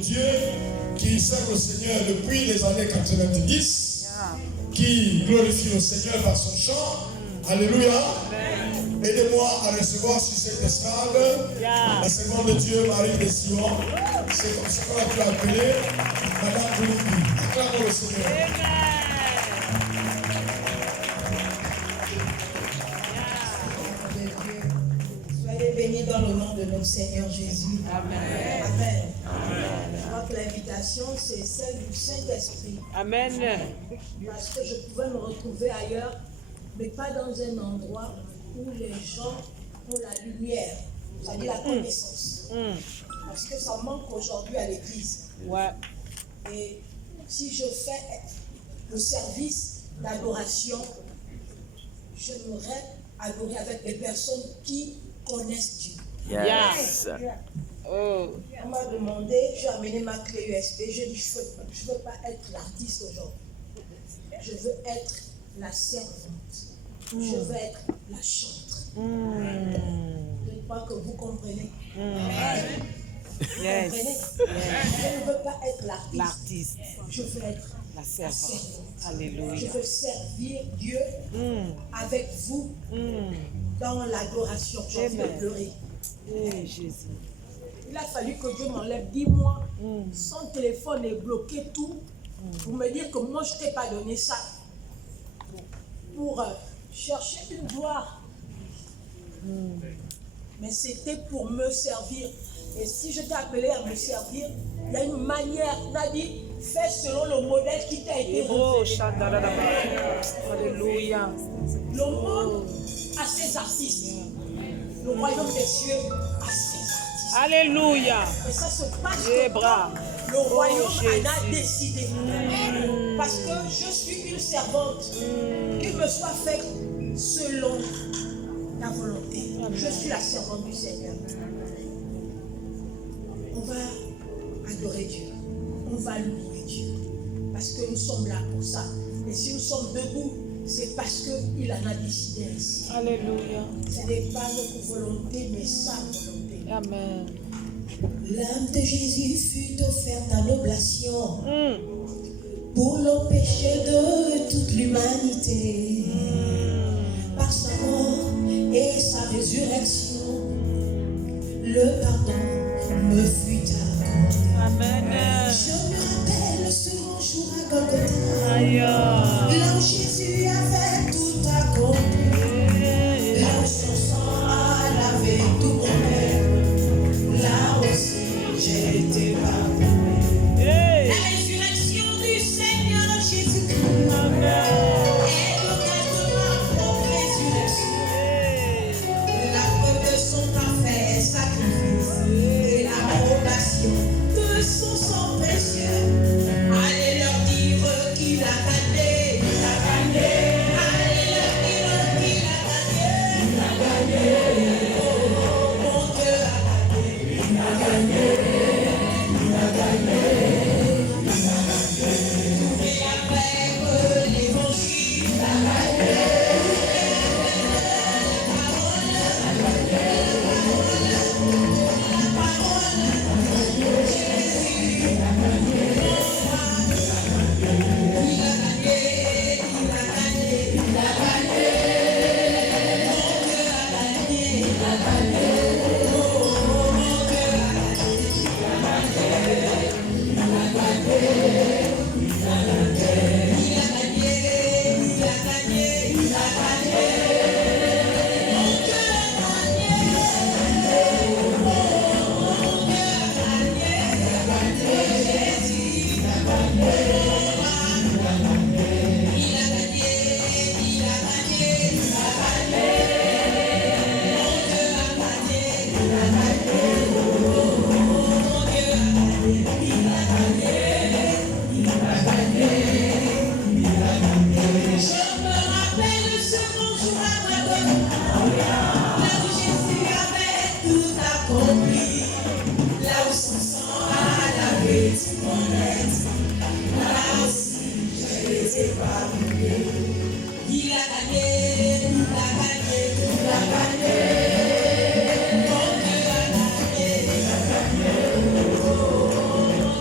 Dieu qui servent le Seigneur depuis les années 90, qui glorifie le Seigneur par son chant. Alléluia. Aidez-moi à recevoir sur cette estrade la servante de Dieu, Marie de Sion. C'est comme ça qu'on a pu appeler Madame Boulombi. Acclamons le Seigneur. Soyez bénis dans le nom de notre Seigneur Jésus. Amen. Amen. Je crois que l'invitation, c'est celle du Saint-Esprit. Amen. Parce que je pouvais me retrouver ailleurs, mais pas dans un endroit où les gens ont la lumière, c'est-à-dire la connaissance. Parce que ça manque aujourd'hui à l'église. Ouais. Et si je fais le service d'adoration, j'aimerais adorer avec des personnes qui connaissent Dieu. Yes. Oh. On m'a demandé, j'ai amené ma clé USB, j'ai dit je ne veux pas être l'artiste aujourd'hui. Je veux être la servante. Je veux être la chanteuse. Je crois que vous comprenez. Vous Yes. comprenez? Je ne veux pas être L'artiste. Je veux être La la servante. servante. Je Alléluia. veux servir Dieu avec vous dans l'adoration. J'ai envie de Amen. pleurer. Eh, Jésus. Il a fallu que Dieu m'enlève 10 mois. Son téléphone est bloqué, tout. Pour me dire que moi, je ne t'ai pas donné ça. Pour chercher une gloire. Mais c'était pour me servir. Et si je t'ai appelé à me servir, il y a une manière. On a dit, fais selon le modèle qui t'a été Oh, révélé. Shandadadaba. Alléluia. Le monde a ses artistes. Le royaume des cieux a ses artistes. Alléluia. Et ça se passe Eh, comme bras. le royaume Jésus. en a décidé. Parce que je suis une servante. Qu'il me soit fait selon ta volonté. Je suis la servante du Seigneur. On va adorer Dieu. On va louer Dieu. Parce que nous sommes là pour ça. Et si nous sommes debout, c'est parce qu'il en a décidé ainsi. Alléluia. Ce n'est pas notre volonté, mais sa volonté. Amen. L'âme de Jésus fut offerte en oblation pour le péché de toute l'humanité. Par sa mort et sa résurrection, le pardon me fut accordé. Amen. Je me rappelle ce grand jour à Golgotha, Aïe. là où Jésus avait tout accompli, là où son sang a lavé tout mon rêve, là aussi j'ai été pardonné. Hey. La résurrection du Seigneur Jésus-Christ Amen. est l'occasion de ma propre résurrection. Hey. La preuve de son parfait sacrifice et l'approbation de son sang précieux. Allez leur dire qu'il a gagné, il a gagné. Allez leur dire qu'il a gagné, il a gagné. Oh, mon Dieu a gagné, il a gagné, il a gagné. Tournez avec l'évangile, il a gagné. Je me rappelle ce grand jour à Golgotha, là où Jésus avait tout accompli, là où son sang a lavé tout mon être, là aussi j'ai été pardonné. Il a gagné, il a gagné, il a gagné. Mon Dieu a gagné, il a gagné. Oh, mon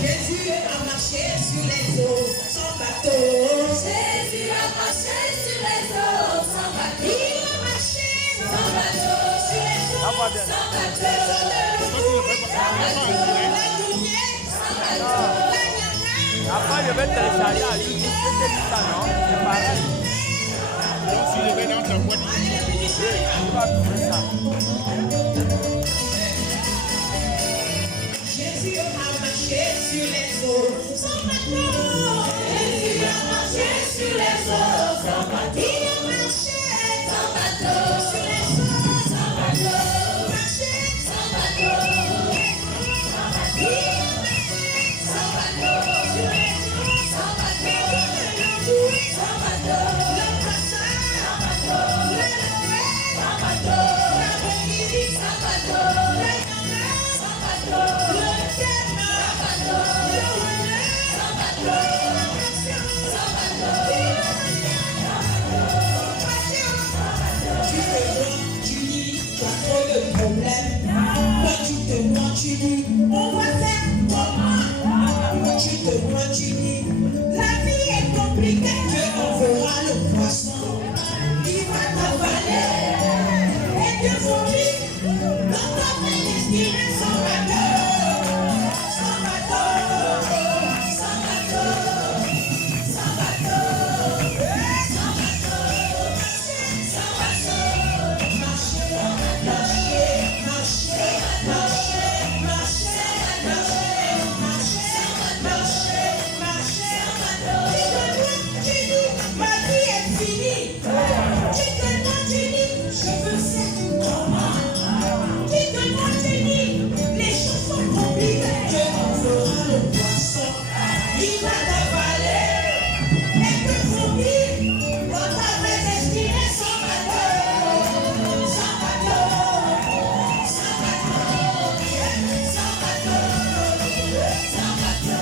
Jésus a marché sur les eaux sans bateau. Jésus a marché sur les eaux sans bateau. Il a marché sans bateau sur les eaux sans bateau. La lumière sans bateau. Après, je vais télécharger à YouTube. C'est ça, non? C'est pareil. Donc, si je vais dans ta boîte, Tu vas trouver ça. Jésus a marché sur les eaux sans bateau. Jésus a marché sur les eaux sans bateau. Il a marché sans bateau sur les eaux sans bateau. Marché sans bateau. Il a marché sans bateau sur les eaux sans bateau. Sans bateau. Le passage sans bateau. Le lever sans bateau. L'après-midi sans bateau. Le lendemain sans bateau. Le demain sans bateau. Le relais sans bateau. La passion sans bateau. Tu te vois, tu dis, tu as trop de problèmes. Quand tu te vois, tu dis, on va faire comment? Tu te vois, tu dis, la vie est compliquée. Dieu enverra le poisson, il va t'avaler. Et te vomir dans ta destinée sans bateau. Sans bateau, sans bateau, sans bateau, sans bateau, sans bateau. Marcher, marcher, marcher, marcher, marcher, marcher, marcher, marcher, marcher. Tu dis, ma vie est finie. Tu dis, je veux faire comment? Tu dis, les choses sont compliquées. Dieu enverra le poisson, il va t'avaler et te vomir dans ta vraie destinée sans bateau. Sans bateau, sans bateau, sans bateau, sans bateau.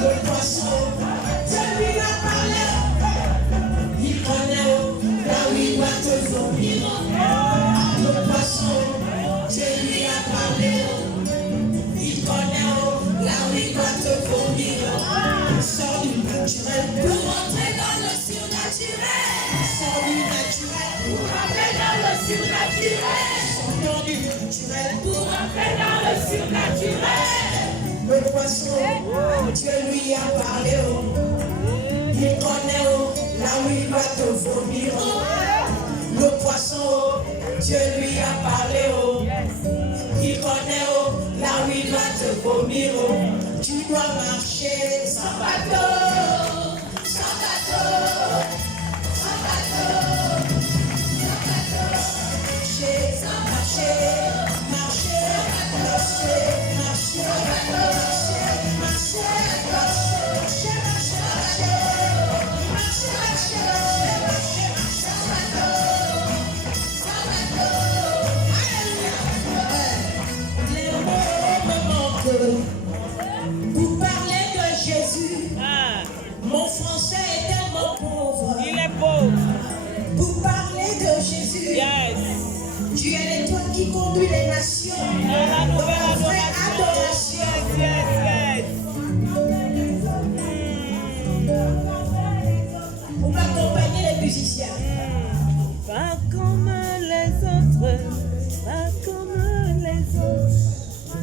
Le poisson, Dieu lui a parlé. Il connaît là où il va te vomir. Le poisson, Dieu lui a parlé. Il connaît là où il va te vomir. Sors du naturel pour rentrer dans le surnaturel. Sors du naturel pour rentrer dans le surnaturel. Sors du naturel pour rentrer dans le surnaturel. Le poisson, Dieu lui a parlé. Il connaît là où il va te vomir. Le poisson, Dieu lui a parlé. Il connaît là où il va te vomir. Tu dois marcher sans bateau, sans bateau, sans bateau, sans bateau. Marcher, sans marcher, marcher, marcher, marcher, marcher, marcher, marcher, Pour parler de Jésus, mon français est tellement pauvre. Il est pauvre. Pour parler de Jésus, Yes. tu es l'étoile qui conduit les nations. La Dans nouvelle la vraie adoration. adoration. Yes. Pour m'accompagner les musiciens. Pas comme les autres. Pas comme les autres.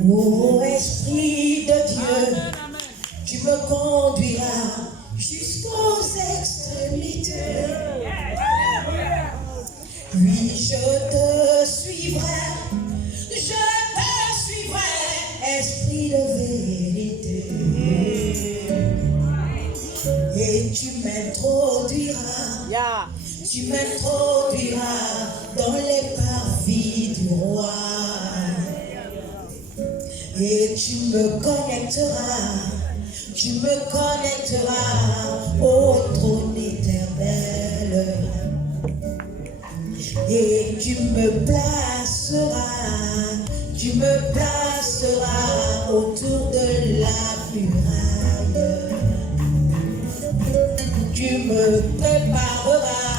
Ô Esprit de Dieu, tu me conduiras jusqu'aux extrémités. Oui, je te suivrai, Esprit de vérité. Et tu m'introduiras, Yeah. tu m'introduiras dans les parvis du roi. Et tu me connecteras au trône éternel. Et tu me placeras autour de la muraille. Tu me prépareras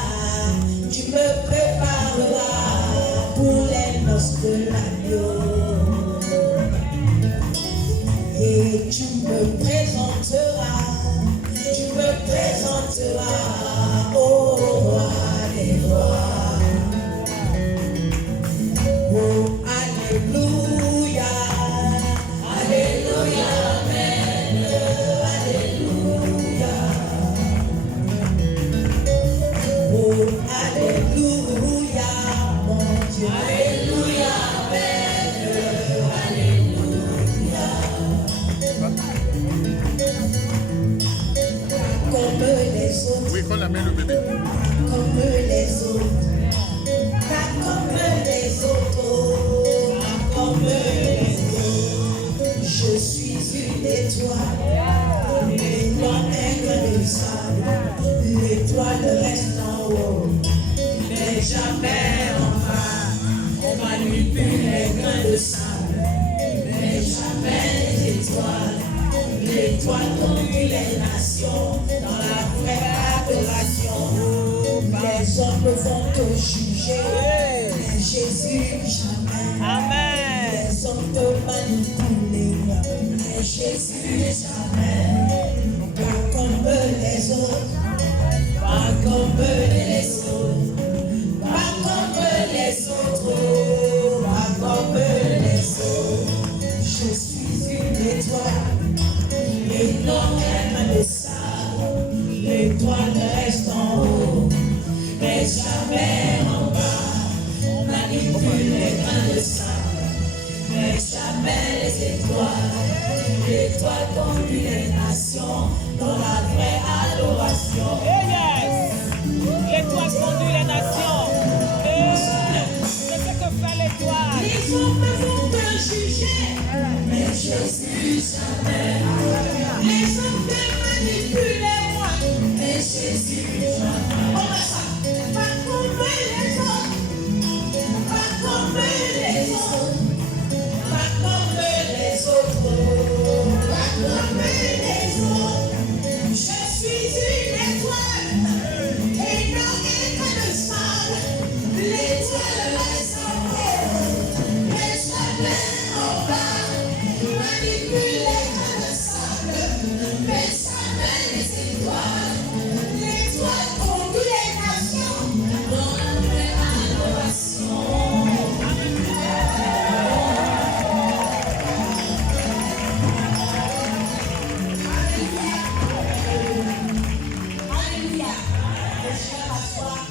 Alléluia, mon Dieu. Alléluia, Alléluia. Comme les autres. Oui, qu'on amène le bébé. Comme les autres. Pas comme les autres. Pas comme les autres. Je suis une étoile. Et non un grain de sable. L'étoile reste en haut. Mais jamais en bas. On manipule les grains de sable. Mais jamais les étoiles. L'étoile conduit les nations dans la vraie adoration. Les hommes vont te juger, mais Jésus jamais. Amen. Les hommes te manipulent, mais Jésus jamais. Pas comme les autres, pas comme les autres, pas comme les autres, pas comme les autres. Je suis une étoile. Et non, même le sable, l'étoile reste en haut, mais jamais en bas. On manipule les grains de sable, mais jamais les étoiles. L'étoile conduit les nations dans la vraie adoration. Hey, yes. L'étoile conduit les nations. C'est ce que fait l'étoile. Les hommes vont te juger, mais Jésus jamais. Les hommes te manipulent, moi, mais Jésus jamais. On va ça. Pas comme les autres, pas comme les autres, pas comme les autres, pas comme les autres. Je suis une étoile, et non un grain de sable. L'étoile reste en haut, mais jamais en bas. Manipule les grains de sable, mais jamais les étoiles. L'étoile conduit les nations dans la vraie adoration. Alléluia. Et je vais m'asseoir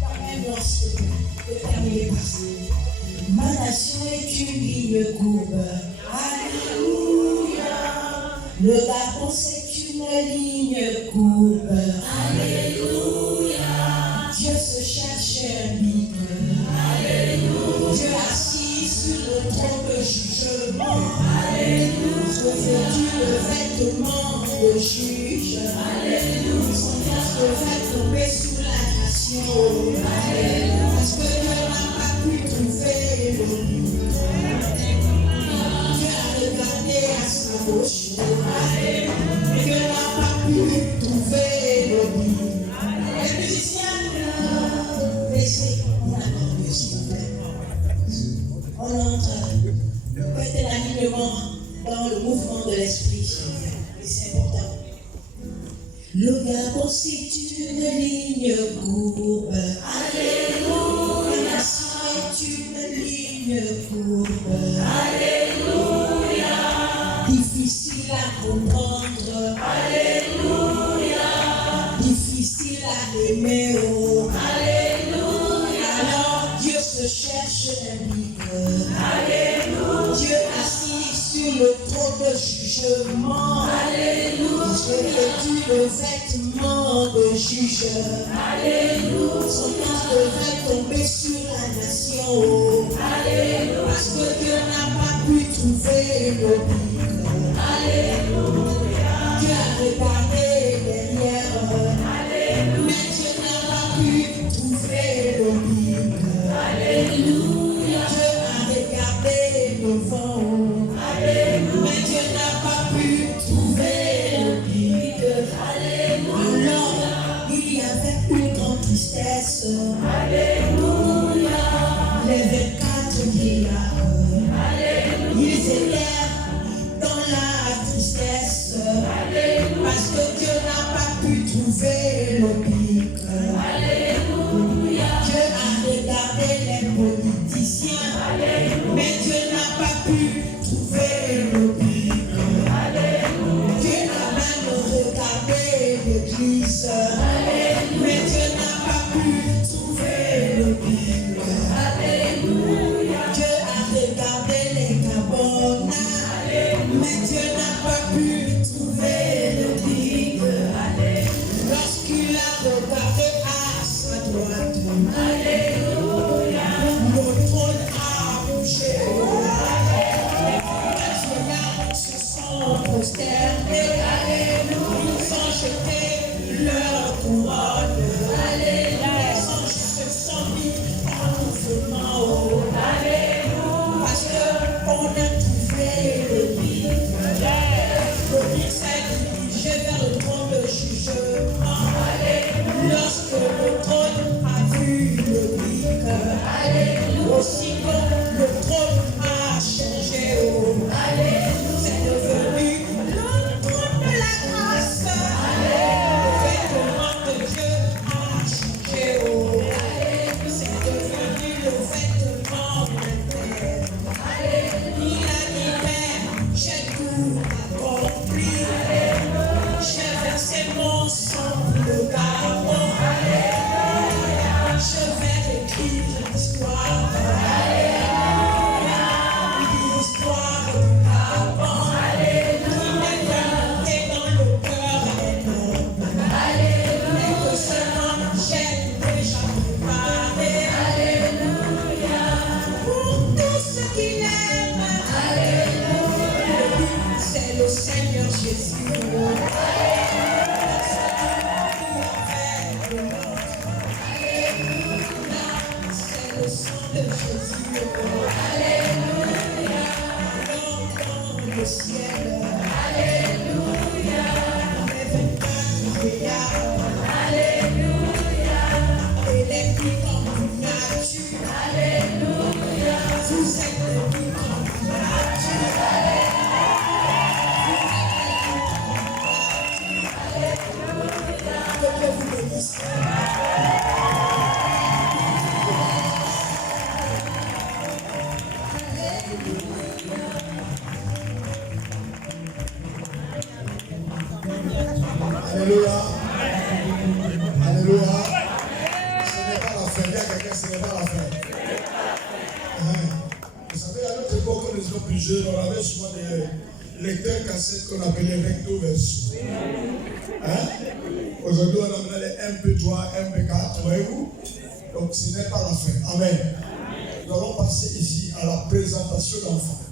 quand même lorsque de terminer par ça. Ma nation est une ligne courbe. Alléluia. Le Gabon c'est une ligne courbe. Alléluia. Dieu se cherche un libre. Alléluia. Dieu assis sur le trône de jugement. Alléluia. Revêtu le vêtement de juge. Alléluia. Son casque va tomber sous la nation. Alléluia. Parce que Dieu n'a pas pu trouver le libre. Dieu a regardé à sa gauche. Dieu n'a pas pu trouver le libre. Les musiciens, laissez, on accorde Dieu s'il vous plaît. On entre, faites l'alignement dans le mouvement de l'esprit. Et c'est important. Le Gabon c'est une ligne courbe. Alléluia. La nation est une ligne courbe. Alléluia. Difficile à comprendre. Alléluia. Difficile à aimer. Oh. Alléluia. Alors Dieu se cherche un libre. Alléluia. Dieu assis sur le trône de jugement. Alléluia. Revêtu le vêtement de juge. Alléluia. Son casque va tomber sur la nation. Alléluia. Parce que Dieu n'a pas pu trouver le libre. Alléluia. Dieu a regardé derrière. Alléluia. Mais Dieu n'a pas pu trouver le libre. Alléluia. Dieu a regardé devant. Alléluia. Mais Dieu n'a pas pu trouver le libre. Alléluia. Alors, il y avait une grande tristesse. Alléluia. Les 24 vieillards. Alléluia. Ils étaient dans la tristesse. Alléluia. Parce que Dieu n'a pas pu trouver le libre. Alléluia. Dieu a regardé les politiciens. Alléluia. Mais Dieu n'a pas pu trouver le libre. Alléluia. Dieu a même regardé l'église. Alléluia. Mais Dieu n'a pas pu trouvé le Big. Alléluia. Dieu a regardé les Gabonas. Mais Dieu n'a pas pu trouver le Big. Lorsqu'il a regardé à sa droite. Alléluia. Le trône a bougé. Les se sont prosternés. Alléluia. Ils ont jeté leur couronne. Alléluia. Les anges se sont mis en mouvement. Alléluia. Parce qu'on a trouvé le Big. Le Big s'est dirigé vers le trône de jugement. Alléluia. Lorsque le trône a vu le Big. Alléluia. Aussitôt le trône a changé. Alléluia. C'est devenu le trône de la grâce. Alléluia. Le vêtement de Dieu a changé. Alléluia. C'est devenu le vêtement de terre. Alléluia. Il a dit, Père, j'ai tout accompli. Alléluia. J'ai versé mon sang pour le garant. Alléluia. Je vais écrire l'histoire. Alléluia. L'histoire du garant. Alléluia. Il est monté dans le cœur des hommes. Alléluia. Et que seulement j'ai déjà préparé. Alléluia. Pour tous ceux qui l'aiment. Alléluia. C'est le Seigneur Jésus. C'est le sang de Jésus. Alléluia. Dans le ciel. Alléluia. Les 24 vieillards. Alléluia. Et les piquants du nature. Alléluia. Vous êtes les piquants du nature. Que Dieu vous bénisse. Alléluia. Alléluia. Ce n'est pas la fin. Dis à quelqu'un, ce n'est pas la fin. Vous savez, à notre époque, quand nous étions plus jeunes, on avait souvent des lecteurs cassettes qu'on appelait recto verso. Aujourd'hui, on a les MP3, MP4, voyez-vous? Donc, ce n'est pas la fin. Amen. Nous allons passer ici à la présentation d'enfants.